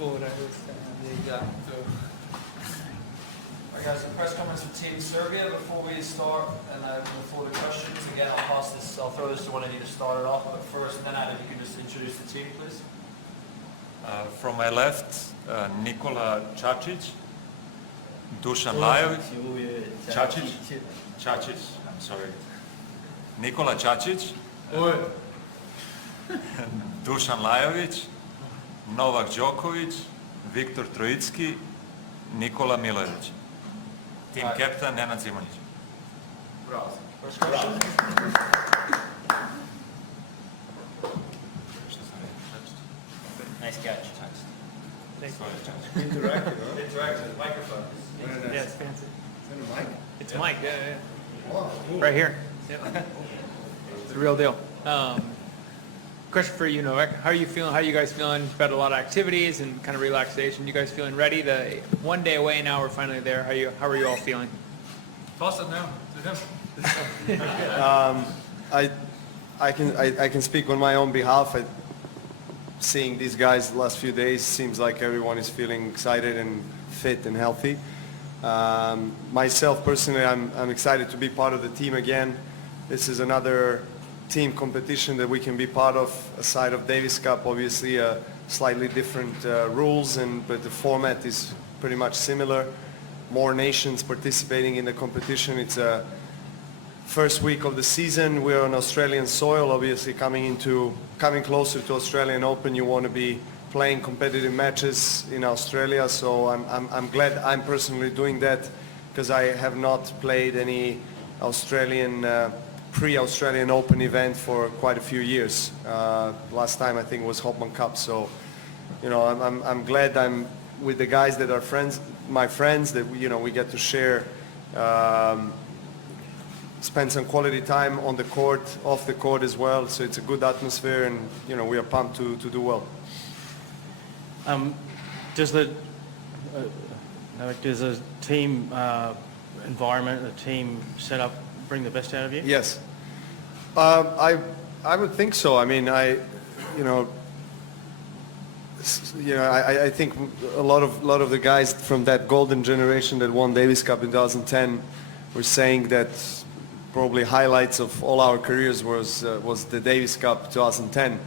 Pura, esatto. Alright guys, the press conference for Team Serbia. Before we start and before the questions, again I'll throw this to one of you to start it off, but first, and then Adam, you can just introduce the team, please. From my left, Nikola Čačić, Dušan Lajović, Čačić, I'm sorry. Nikola Čačić, Dušan Lajović, Novak Djokovic, Viktor Trojicki, Nikola Milojević. Team captain Nenad Zimonjić. Bravo. First question. Nice catch. Interactive, huh? Interactive microphone. Yeah, it's fancy. Is that a mic? It's Mike. Yeah. Wow, cool. Right here. Yep. It's a real deal. Question for you, Novak. How are you feeling? How are you guys feeling? You've had a lot of activities and kind of relaxation. You guys feeling ready? One day away now, we're finally there. How are you all feeling? Toss it now to him. I can speak on my own behalf. Seeing these guys the last few days, seems like everyone is feeling excited and fit and healthy. Myself personally, I'm excited to be part of the team again. This is another team competition that we can be part of, aside of Davis Cup, obviously slightly different rules, but the format is pretty much similar. More nations participating in the competition. It's a first week of the season. We're on Australian soil, obviously coming closer to Australian Open. You want to be playing competitive matches in Australia, so I'm glad I'm personally doing that, because I have not played any pre-Australian Open event for quite a few years. Last time I think was Hopman Cup, so I'm glad I'm with the guys that are my friends, that we get to share, spend some quality time on the court, off the court as well. So it's a good atmosphere, and we are pumped to do well. Does the team environment, the team setup bring the best out of you? Yes, I would think so. I mean, I think a lot of the guys from that golden generation that won Davis Cup in 2010 were saying that probably highlights of all our careers was the Davis Cup 2010,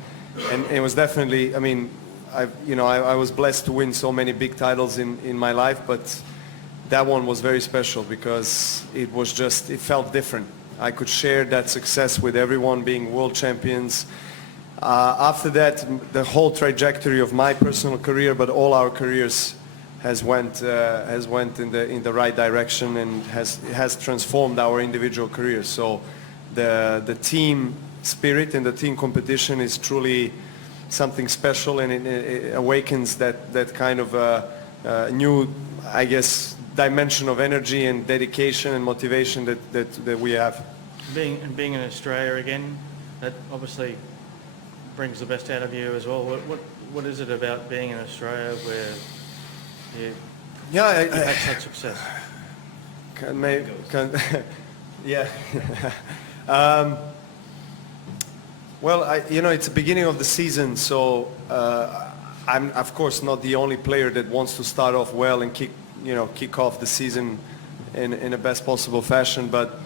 and it was definitely. I mean, I was blessed to win so many big titles in my life, but that one was very special because it felt different. I could share that success with everyone, being world champions. After that, the whole trajectory of my personal career, but all our careers, has went in the right direction, and has transformed our individual careers. So the team spirit and the team competition is truly something special, and it awakens that kind of new, I guess, dimension of energy and dedication and motivation that we have. Being in Australia again, that obviously brings the best out of you as well. What is it about being in Australia where you've had such success? Yeah. Well, it's the beginning of the season, so I'm of course not the only player that wants to start off well and kick off the season in the best possible fashion, but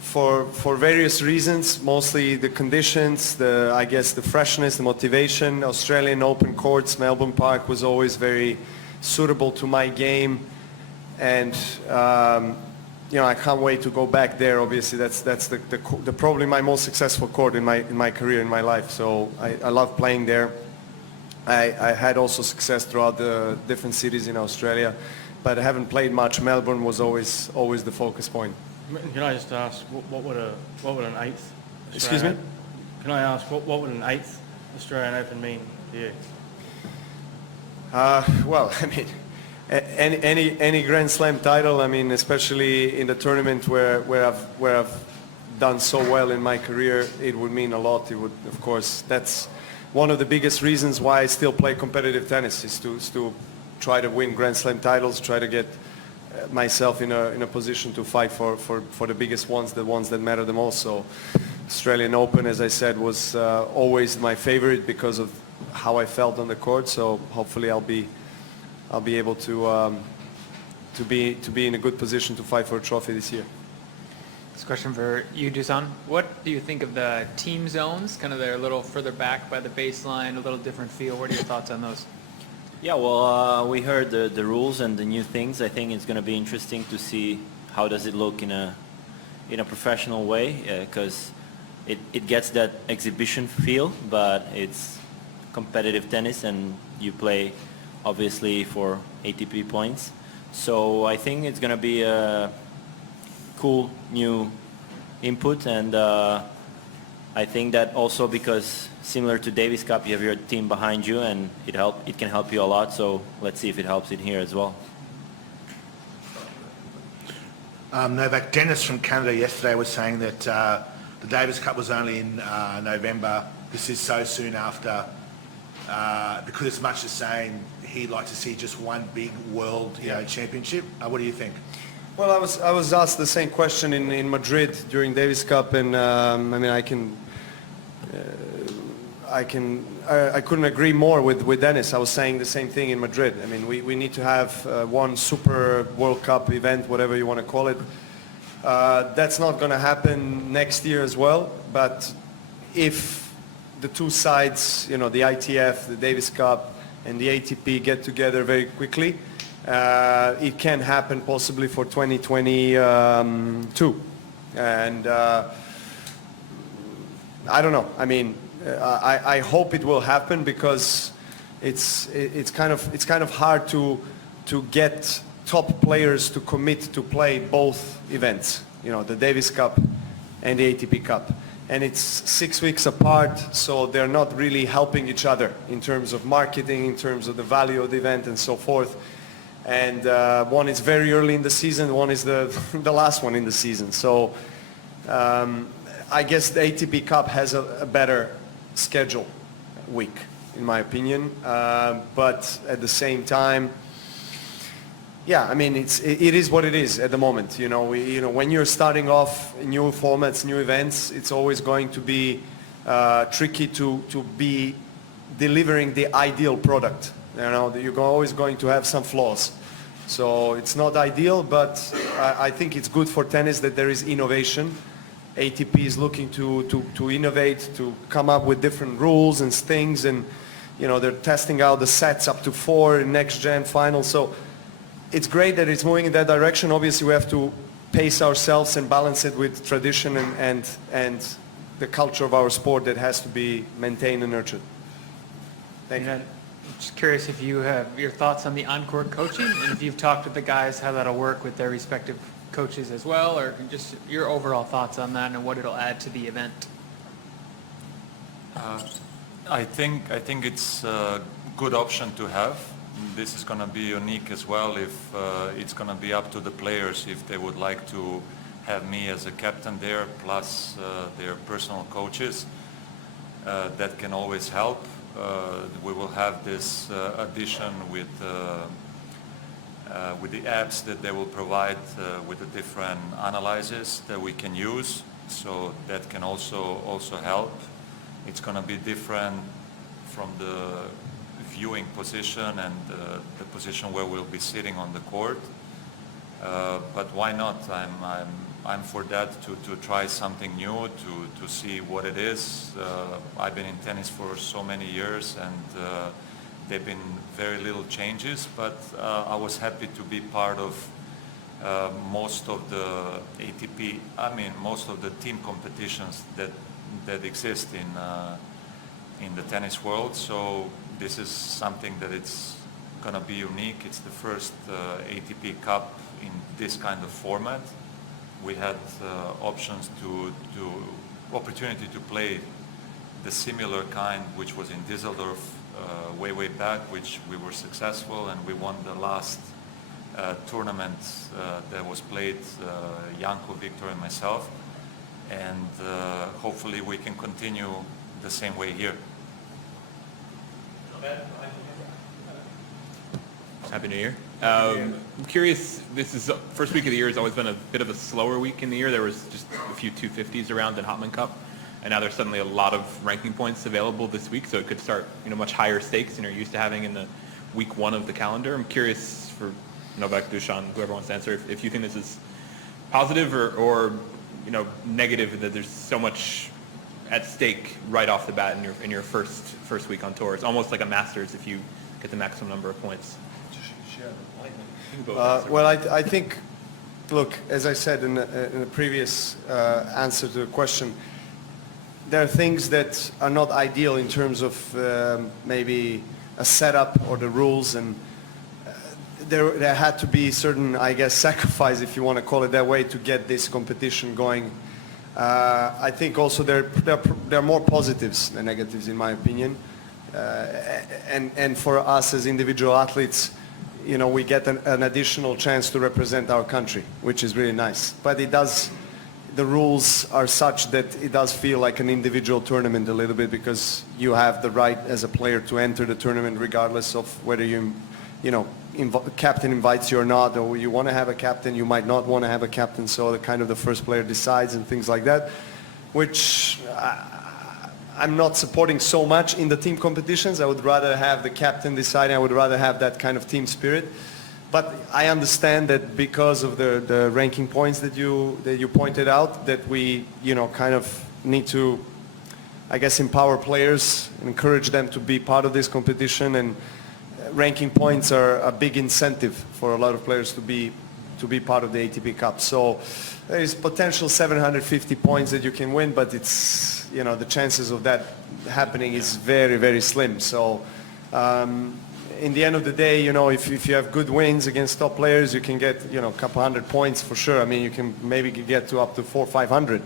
for various reasons, mostly the conditions, I guess the freshness, the motivation. Australian Open courts, Melbourne Park was always very suitable to my game, and I can't wait to go back there. Obviously, that's the probably my most successful court in my career, in my life. So I love playing there. I had also success throughout the different cities in Australia, but I haven't played much. Melbourne was always the focus point. Can I just ask, what would an eighth? Excuse me? Can I ask, what would an eighth Australian Open mean to you? Well, I mean, any Grand Slam title. I mean, especially in the tournament where I've done so well in my career, it would mean a lot. It would, of course, that's one of the biggest reasons why I still play competitive tennis, is to try to win Grand Slam titles, try to get myself in a position to fight for the biggest ones, the ones that matter the most. So Australian Open, as I said, was always my favorite because of how I felt on the court. So hopefully I'll be able to be in a good position to fight for a trophy this year. This question for you, Dusan. What do you think of the team zones? Kind of they're a little further back by the baseline, a little different feel. What are your thoughts on those? Yeah, well, we heard the rules and the new things. I think it's going to be interesting to see how does it look in a professional way, because it gets that exhibition feel, but it's competitive tennis and you play obviously for ATP points. So I think it's going to be a cool new input, and I think that also because similar to Davis Cup, you have your team behind you, and it can help you a lot. So let's see if it helps in here as well. Novak, Dennis from Canada yesterday was saying that the Davis Cup was only in November. This is so soon after, because it's much the same. He'd like to see just one big world, championship. What do you think? Well, I was asked the same question in Madrid during Davis Cup, and I mean I couldn't agree more with Dennis. I was saying the same thing in Madrid. I mean, we need to have one super World Cup event, whatever you want to call it. That's not going to happen next year as well. But if the two sides, the ITF, the Davis Cup, and the ATP get together very quickly, it can happen possibly for 2022. And I don't know. I mean, I hope it will happen, because it's kind of hard to get top players to commit to play both events, the Davis Cup and the ATP Cup. And it's 6 weeks apart, so they're not really helping each other in terms of marketing, in terms of the value of the event and so forth. And one is very early in the season, one is the last one in the season. So I guess the ATP Cup has a better schedule week, in my opinion. But at the same time, yeah, I mean, it is what it is at the moment. When you're starting off new formats, new events, it's always going to be tricky to be delivering the ideal product. You're always going to have some flaws. So it's not ideal, but I think it's good for tennis that there is innovation. ATP is looking to innovate, to come up with different rules and things, and they're testing out the sets up to 4 in next gen final. So it's great that it's moving in that direction. Obviously, we have to pace ourselves and balance it with tradition and the culture of our sport that has to be maintained and nurtured. Thank you. I'm just curious if you have your thoughts on the on-court coaching, and if you've talked with the guys how that'll work with their respective coaches as well, or just your overall thoughts on that and what it'll add to the event. I think it's a good option to have. This is going to be unique as well if it's going to be up to the players if they would like to have me as a captain there, plus their personal coaches. That can always help. We will have this addition with the apps that they will provide with the different analyzers that we can use, so that can also help. It's going to be different from the viewing position and the position where we'll be sitting on the court, but why not? I'm for that, to try something new, to see what it is. I've been in tennis for so many years, and there've been very little changes, but I was happy to be part of most of the ATP, most of the team competitions that exist in the tennis world. So this is something that it's going to be unique. It's the first ATP Cup in this kind of format. We had options opportunity to play the similar kind, which was in Düsseldorf way back, which we were successful, and we won the last tournament that was played, Janko, Victor, and myself. And hopefully we can continue the same way here. Happy New Year. I'm curious, this is first week of the year has always been a bit of a slower week in the year. There was just a few 250s around in Hopman Cup. and now there's suddenly a lot of ranking points available this week, so it could start, much higher stakes than you're used to having in the week 1 of the calendar. I'm curious for Novak, Dusan, whoever wants to answer, if you think this is positive or negative, that there's so much at stake right off the bat in your first week on tour. It's almost like a Masters if you get the maximum number of points. Well, I think, look, as I said in the previous answer to the question, there are things that are not ideal in terms of maybe a setup or the rules, and there had to be certain, I guess, sacrifice, if you want to call it that way, to get this competition going. I think also there are more positives than negatives, in my opinion. And for us as individual athletes, we get an additional chance to represent our country, which is really nice. But the rules are such that it does feel like an individual tournament a little bit, because you have the right as a player to enter the tournament regardless of whether captain invites you or not, or you want to have a captain, you might not want to have a captain, so the first player decides and things like that, which I'm not supporting so much in the team competitions. I would rather have the captain deciding. I would rather have that kind of team spirit. But I understand that because of the ranking points that you pointed out, that we need to, I guess, empower players, encourage them to be part of this competition, and ranking points are a big incentive for a lot of players to be part of the ATP Cup. So there is potential 750 points that you can win, but it's the chances of that happening is very, very slim. So in the end of the day, if you have good wins against top players, you can get a couple hundred points for sure. I mean, you can maybe get to up to 400 or 500.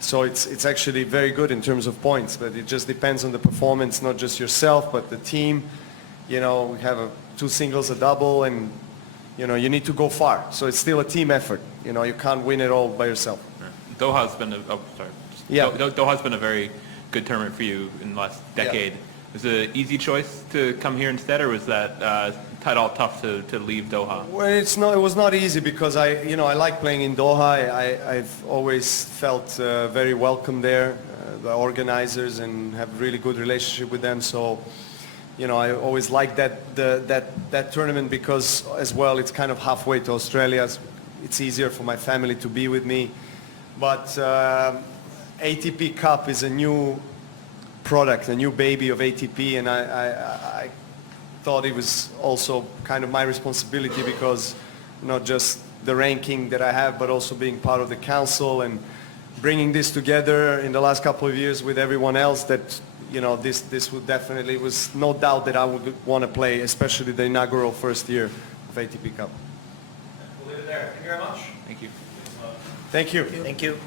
So it's actually very good in terms of points, but it just depends on the performance, not just yourself, but the team. We have 2 singles, a double, and you need to go far. So it's still a team effort. You can't win it all by yourself. Doha's been Doha's been a very good tournament for you in the last decade. Yeah. Was it an easy choice to come here instead, or was that tough to leave Doha? Well, it was not easy, because I like playing in Doha. I've always felt very welcome there, the organizers, and have really good relationship with them. So I always liked that tournament, because as well it's kind of halfway to Australia. It's easier for my family to be with me. But ATP Cup is a new product, a new baby of ATP, and I thought it was also kind of my responsibility, because not just the ranking that I have, but also being part of the council and bringing this together in the last couple of years with everyone else, that this would definitely, was no doubt that I would want to play, especially the inaugural first year of ATP Cup. We'll leave it there. Thank you very much. Thank you. Thank you. Thank you.